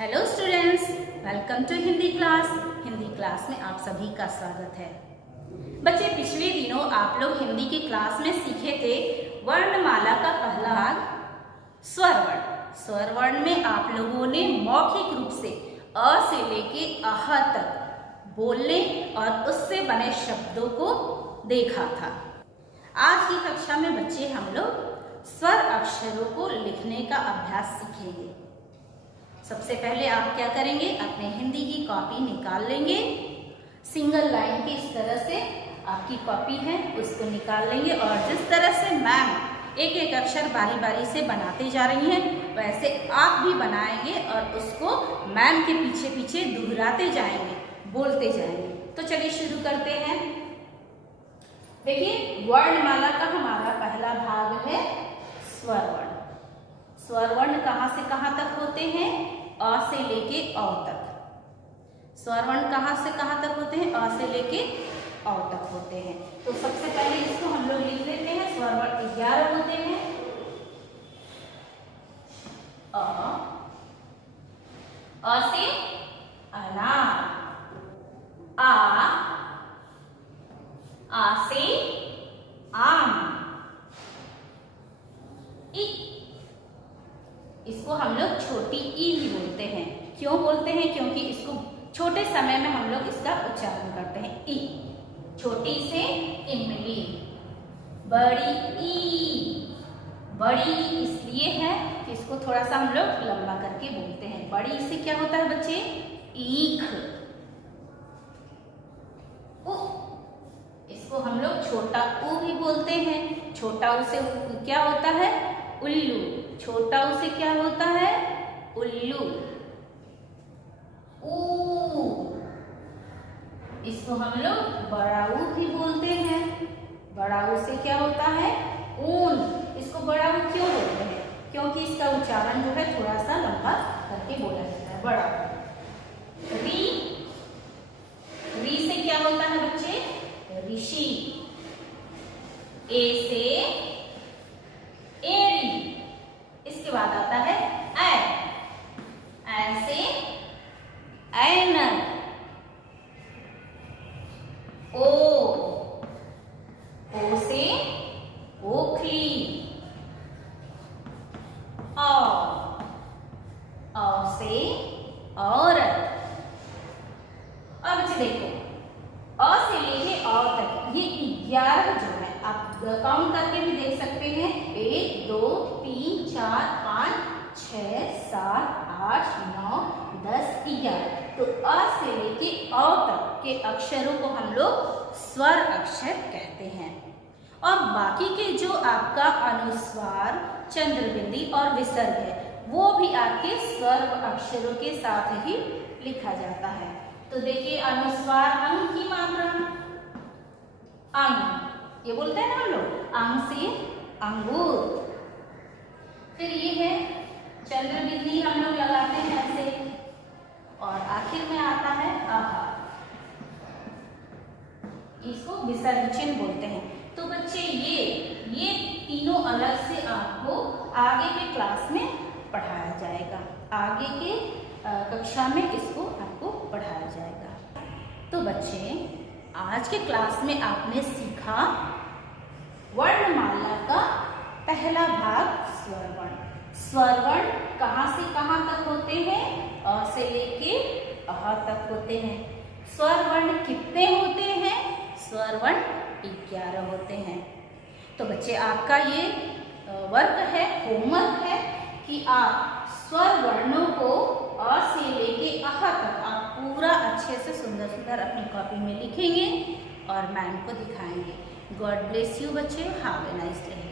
Hello students, welcome to Hindi class. Hindi class में आप सभी का स्वागत है। बच्चे, पिछले दिनों आप लोग हिंदी की क्लास में सीखे थे वर्णमाला का पहला भाग स्वर वर्ण। स्वर वर्ण में आप लोगों ने मौखिक रूप से अ से लेके अह तक बोलने और उससे बने शब्दों को देखा था। आज की कक्षा में बच्चे हम लोग स्वर अक्षरों को लिखने का अभ्यास सीखेंगे। सबसे पहले आप क्या करेंगे, अपने हिंदी की कॉपी निकाल लेंगे। सिंगल लाइन की इस तरह से आपकी कॉपी है उसको निकाल लेंगे और जिस तरह से मैम एक एक अक्षर बारी बारी से बनाते जा रही हैं वैसे आप भी बनाएंगे और उसको मैम के पीछे पीछे दोहराते जाएंगे, बोलते जाएंगे। तो चलिए शुरू करते हैं। देखिए, वर्णमाला का हमारा पहला भाग है स्वर वर्ण। स्वर वर्ण कहाँ से कहाँ तक होते हैं? अ से लेके अ तक। स्वर वर्ण कहाँ से कहाँ तक होते हैं? अ से लेके अ तक होते हैं। तो सबसे पहले इसको हम लोग लिख लेते हैं। स्वर वर्ण 11 होते हैं। अ से अनार, आ से आम, इसको हम लोग छोटी ई भी बोलते हैं। क्यों बोलते हैं? क्योंकि इसको छोटे समय में हम लोग इसका उच्चारण करते हैं। ई, छोटी से इमली। बड़ी ई, बड़ी इसलिए है कि इसको थोड़ा सा हम लोग लंबा करके बोलते हैं। बड़ी से क्या होता है बच्चे? ईख। उ, इसको हम लोग छोटा ऊ भी बोलते हैं। छोटा ऊ से क्या होता है? उल्लू। छोटा ऊ से क्या होता है? उल्लू। ऊ, इसको हम लोग बड़ा ऊ भी बोलते हैं। बड़ा ऊ से क्या होता है? ऊन। इसको बड़ा ऊ क्यों बोलते हैं? क्योंकि इसका उच्चारण जो है थोड़ा सा लंबा करके बोला जाता है। बड़ा ऊ। री, री से क्या होता है बच्चे? ऋषि। ए से एरी। इसके बाद आता है ऐ। ऐ से ऐनक। ओ, ओ से ओखली। औ से औरत। अब बच्चे देखो, अ से लेके अ तक ये 11 जो है आप काउंट करके भी देख सकते हैं। 1 2 3 4 5 6 7 8 9 10 11। तो अ से लेके अ तक के अक्षरों को हम लोग स्वर अक्षर कहते हैं। और बाकी के जो आपका अनुस्वार, चंद्रबिंदी और विसर्ग है वो भी आपके स्वर अक्षरों के साथ ही लिखा जाता है। तो देखिए, अनुस्वार अंग की मात्रा, अंग ये बोलते हैं ना हम लोग, अंग से अंगूर। फिर ये है चंद्रबिंदी, हम लोग लगाते हैं ऐसे। और आखिर में आता है आहा, इसको विसर्ग चिन्ह बोलते हैं। तो बच्चे ये तीनों अलग से आपको आगे के क्लास में पढ़ाया जाएगा। आगे के कक्षा में इसको आपको पढ़ाया जाएगा। तो बच्चे, आज के क्लास में आपने सीखा वर्णमाला का पहला भाग स्वर वर्ण। स्वर वर्ण कहाँ से कहाँ तक होते हैं? अ से लेके अह तक होते हैं। स्वर वर्ण कितने होते हैं? स्वर वर्ण 11 होते हैं। तो बच्चे, आपका ये वर्क है, होमवर्क है कि आप स्वर वर्णों को अ से लेके अह तक आप पूरा अच्छे से सुंदर सुंदर अपनी कॉपी में लिखेंगे और मैम को दिखाएंगे। गॉड ब्लेस यू बच्चे। Have a nice day.